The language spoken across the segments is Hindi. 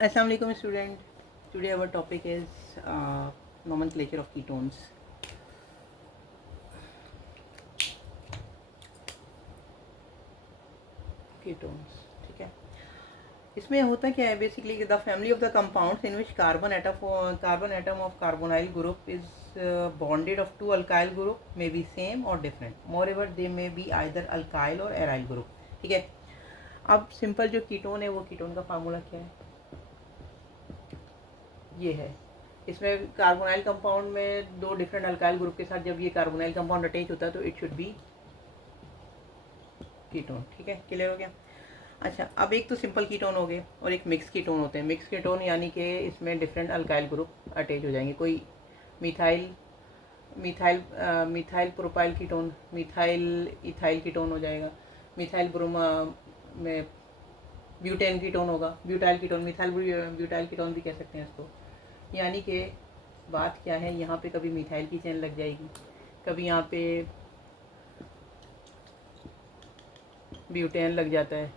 Assalamu alaikum student. Today our topic is nomenclature of ketones. Ketones, ठीक है. इसमें होता क्या है basically the family of the compounds in which carbon atom of carbonyl group is bonded of two alkyl group may be same or different. Moreover, they may be either alkyl or aryl group. ठीक है. अब सिंपल जो कीटोन है वो कीटोन का फार्मूला क्या है? ये है. इसमें कार्बोनाइल कंपाउंड में दो डिफरेंट अल्काइल ग्रुप के साथ जब ये कार्बोनाइल कंपाउंड अटैच होता है तो इट शुड बी कीटोन. ठीक है, क्लियर हो गया. अच्छा, अब एक तो सिंपल कीटोन हो गए और एक मिक्स कीटोन होते हैं. मिक्स कीटोन यानी कि इसमें डिफरेंट अल्काइल ग्रुप अटैच हो जाएंगे. कोई methyl methyl methyl propyl ketone, methyl ethyl ketone हो जाएगा. मिथाइल ब्रोमा में ब्यूटेन कीटोन होगा. Butyl ketone, methyl butyl ketone भी कह सकते हैं इसको. यानी कि बात क्या है, यहाँ पे कभी मिथाइल की चेन लग जाएगी, कभी यहाँ पे ब्यूटेन लग जाता है.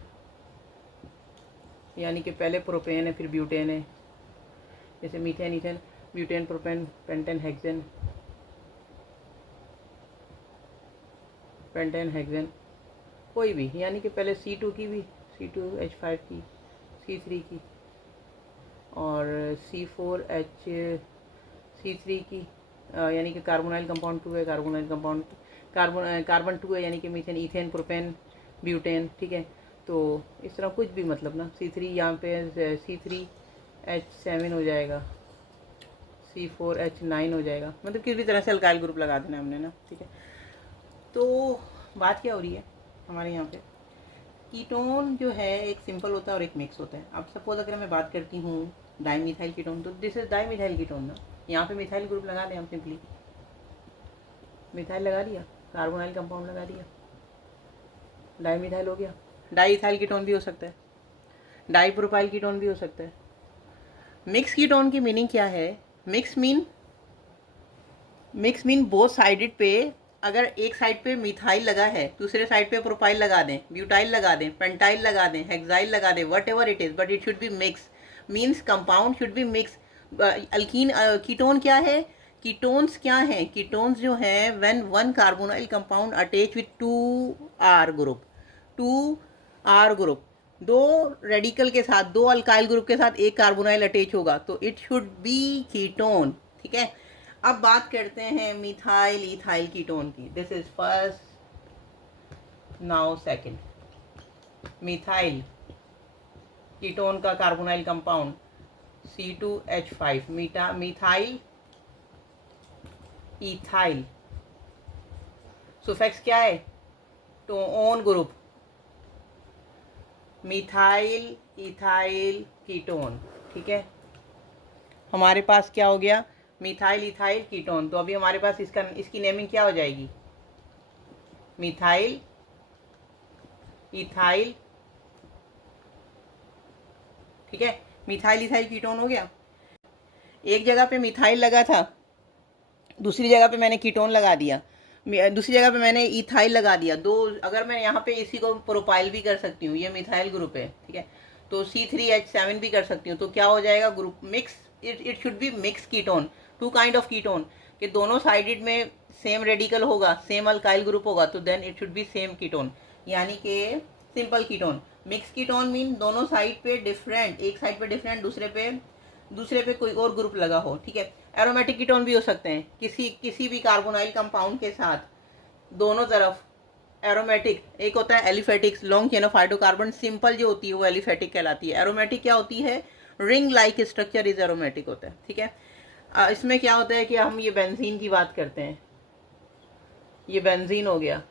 यानी कि पहले प्रोपेन है फिर ब्यूटेन है. जैसे methane, ethane, butane, propane, pentane, hexane, pentane, hexane, कोई भी. यानी कि पहले C2 की भी, C2H5 की, C3 की और C4H3 की. यानी कि कार्बोनाइल कंपाउंड 2 है, कार्बोनाइल कंपाउंड कार्बन 2 है, यानी कि मीथेन, इथेन, प्रोपेन, ब्यूटेन. ठीक है, तो इस तरह कुछ भी मतलब ना. C3 यहाँ पे C3H7 हो जाएगा, C4H9 हो जाएगा. मतलब किसी भी तरह से अल्काइल ग्रुप लगा देना हमने ना. ठीक है, तो बात क्या हो रही है हमारे यहाँ पे, कीटोन जो है एक सिंपल होता है और एक मिक्स होता है. अब सपोज अगर मैं बात करती हूँ डाईमिथाइल कीटोन, तो दिस इज डाईमिथाइल कीटोन ना. यहाँ पे मिथाइल ग्रुप लगा दें हम, सिंपली मिथाइल लगा दिया, कार्बोनाइल कंपाउंड लगा दिया, डाईमिथाइल हो गया. डाईइथाइल कीटोन भी हो सकता है, डाईप्रोपाइल कीटोन भी हो सकता है. मिक्स कीटोन की मीनिंग क्या है? मिक्स मीन बोथ साइडेड पे अगर एक साइड पे मिथाइल लगा है, दूसरे साइड पे प्रोपाइल लगा दें, ब्यूटाइल लगा दें, पेंटाइल लगा दें, हेक्साइल लगा दें, whatever it is, but it should be mix. Means compound should be mix. Alkene ketone क्या है? कीटोन्स क्या हैं? कीटोन्स जो हैं when one carbonyl compound attach with two R group, दो रेडिकल के साथ, दो अल्काइल ग्रुप के साथ एक कार्बोनाइल अटैच होगा तो इट शुड बी कीटोन. ठीक है, अब बात करते हैं मिथाइल इथाइल कीटोन की. This is first, now second. Methyl ketone का carbonyl compound C2H5, methyl ethyl. Suffix क्या है? तो one group, methyl ethyl ketone. ठीक है, हमारे पास क्या हो गया? Methyl ethyl ketone. तो अभी हमारे पास इसकी नेमिंग क्या हो जाएगी? Methyl ethyl. ठीक है, मिथाइल इथाइल कीटोन हो गया. एक जगह पे मिथाइल लगा था, दूसरी जगह पे मैंने कीटोन लगा दिया, दूसरी जगह पे मैंने इथाइल लगा दिया. दो, अगर मैं यहाँ पे इसी को प्रोपाइल भी कर सकती हूँ, ये मिथाइल ग्रुप है. ठीक है, तो C3H7 भी कर सकती हूँ. तो क्या हो जाएगा? Group mix. It should be mix ketone. Two kind of ketone कि दोनों साइडेड में सेम रेडिकल होगा, सेम अल्काइल ग्रुप होगा, तो then it should be same ketone. यानी कि simple ketone. Mix ketone mean दोनों साइड पे डिफरेंट, एक साइड पे डिफरेंट, दूसरे पे कोई और ग्रुप लगा हो. ठीक है, एरोमेटिक कीटोन भी हो सकते हैं. किसी भी कार्बोनाइल कंपाउंड के साथ दोनों तरफ एरोमेटिक. एक होता है aliphatic, long chain of hydrocarbon. Simple जो होती है वो एलिफेटिक कहलाती है. एरोमेटिक क्या होती है? Ring like structure is aromatic होता है. ठीक है, इसमें क्या होता है कि हम ये बेंजीन की बात करते हैं, ये बेंजीन हो गया.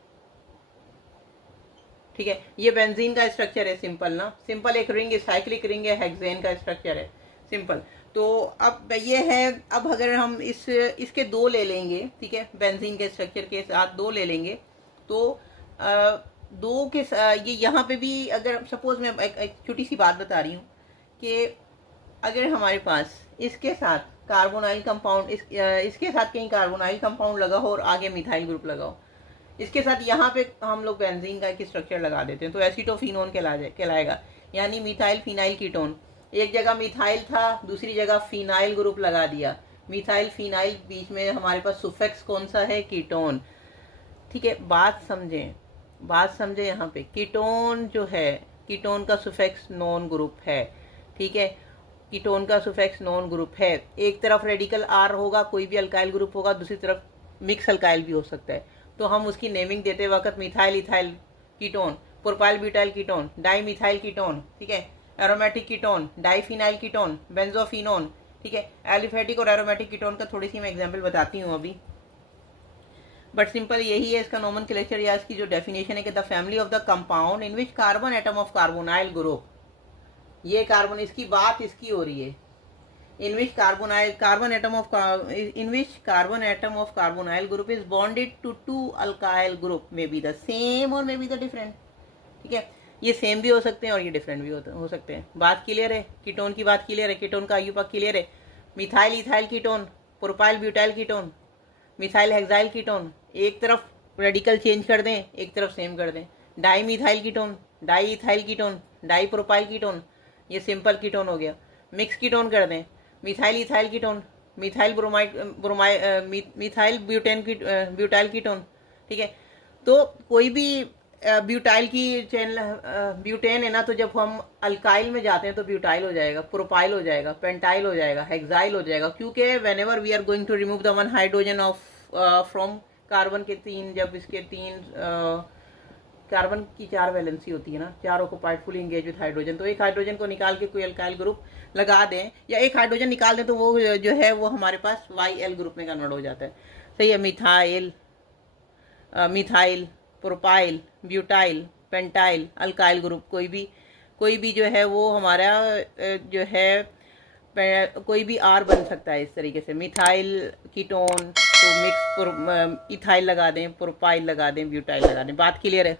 ठीक है, ये बेंजीन का स्ट्रक्चर है सिंपल ना. सिंपल एक रिंग, साइक्लिक रिंग है, हेक्सेन का स्ट्रक्चर है सिंपल. तो अब ये है, अब अगर हम इसके दो ले लेंगे, ठीक है, बेंजीन के स्ट्रक्चर के साथ दो ले लेंगे, तो दो के ये यहाँ पे भी अगर सपोज मैं एक छोटी सी बात बता रही हूँ कि अगर हमारे पास इसके साथ कार्बोनाइल कंपाउंड, इसके साथ कहीं कार्बोनाइल कंपाउंड लगा हो और आगे मिथाइल ग्रुप लगा हो, इसके साथ यहाँ पे हम लोग बेंजीन का एक स्ट्रक्चर लगा देते हैं तो एसीटोफिनोन कहलाएगा. यानी मिथाइल फिनाइल कीटोन. एक जगह मिथाइल था, दूसरी जगह फिनाइल ग्रुप लगा दिया। मिथाइल फिनाइल, बीच में हमारे पास सुफिक्स कौन सा है? कीटोन। ठीक है, बात समझे यहाँ पे। कीटोन जो है, कीटोन का सुफिक्स नॉन ग्रुप है। ठीक है, कीटोन का सुफिक्स नॉन ग्रुप है। एक तरफ रेडिकल आर होगा, कोई भी अल्काइल ग्रुप होगा, दूसरी तरफ मिक्स अल्काइल भी हो सकता है। तो हम उसकी नेमिंग देते वक्त methyl ethyl ketone, propyl butyl ketone, die methyl ketone, ठीक है, aromatic ketone, diphenyl ketone, benzophenone. ठीक है, एलिफेटिक और एरोमेटिक कीटोन का थोड़ी सी मैं एग्जांपल बताती हूँ अभी, बट सिंपल यही है इसका नोमेनक्लेचर या इसकी जो डेफिनेशन है कि the family of the compound in which carbon atom of carbonyl group, ये कार्बन, इसकी बात इसकी हो रही है, in which carbon atom of carbonyl group is bonded to two alkyl group may be the same or may be the different। ठीक है, ये सेम भी हो सकते हैं और ये डिफरेंट भी हो सकते हैं। बात क्लियर है? कीटोन की बात क्लियर है? कीटोन का आयु पक क्लियर है? Methyl ethyl ketone, propyl butyl ketone, methyl hexyl ketone, एक तरफ रेडिकल चेंज कर दें, एक तरफ सेम कर दें। Di methyl ketone, di ethyl ketone, di propyl ketone, ये सिंपल कीटोन हो गया। मिक्स कीटोन कर दें, methyl ethyl ketone, methyl methyl butyl ketone. ठीक है, तो कोई भी ब्यूटाइल की चेन, ब्यूटेन है ना, तो जब हम अल्काइल में जाते हैं तो ब्यूटाइल हो जाएगा, प्रोपाइल हो जाएगा, पेंटाइल हो जाएगा, हेक्साइल हो जाएगा, क्योंकि whenever we are going to remove the one hydrogen off from carbon के तीन, जब इसके तीन कार्बन की 4 वैलेंसी होती है ना, 4 occupied fully engage with hydrogen, तो एक हाइड्रोजन को निकाल के कोई अल्काइल ग्रुप लगा दें या एक हाइड्रोजन निकाल दें तो वो जो है वो हमारे पास YL ग्रुप में कन्वर्ट हो जाता है। सही है, methyl, propyl, butyl, pentyl, alkyl group, कोई भी जो है वो हमारा जो है कोई भी R बन सकता है इस तरीके से। मिथाइल कीटोन तो मिक्स इथाइल लगा दें, प्रोपाइल लगा दें, ब्यूटाइल लगा दें। बात क्लियर है?